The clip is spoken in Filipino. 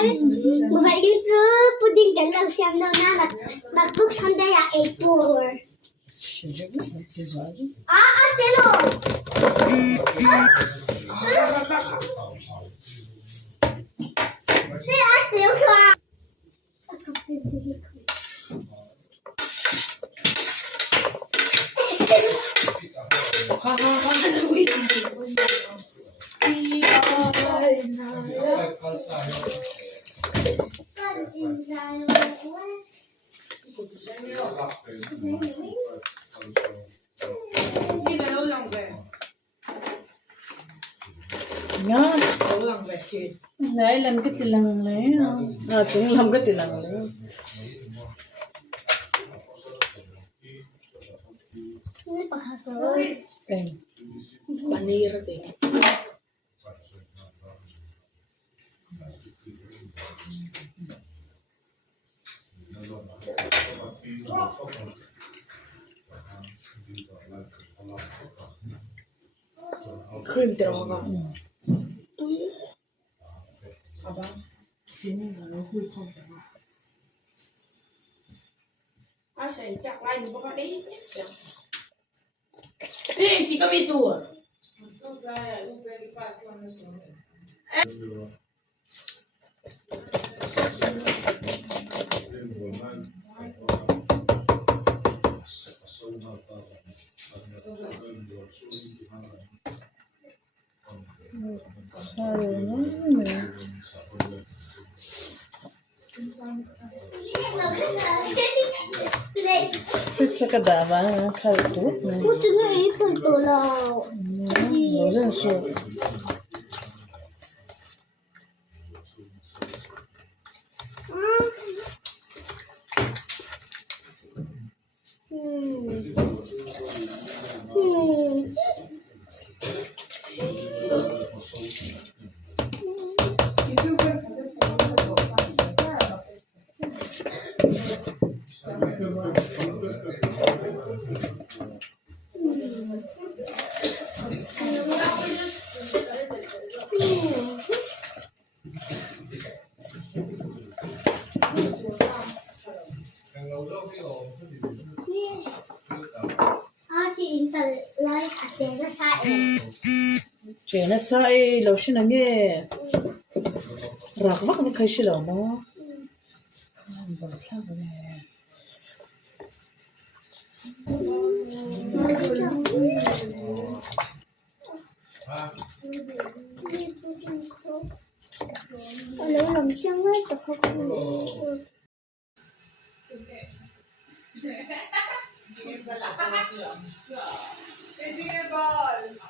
guys, mabalik sa puding galaw siyang daw na nagbuksan daya A4. Telo! Hey, ate, yung sa... Nga. Dahil lang ka tilang na yun. Ating lang ka tilang na yun. Ini pakakaroon. Panir din. Cream talaga. Aba, sini nggak lo hui kong tama. Saya cak lagi bukan ini. Tiga itu. Sa kadama, kaltut na. Buti na ipon to lang. Doesn't so. Chena sai lo shi na nge. Rak mak ni kai shi lo mo. Ba tla ba ne. Alo, làm sao ấy, tôi không có Hindi ball.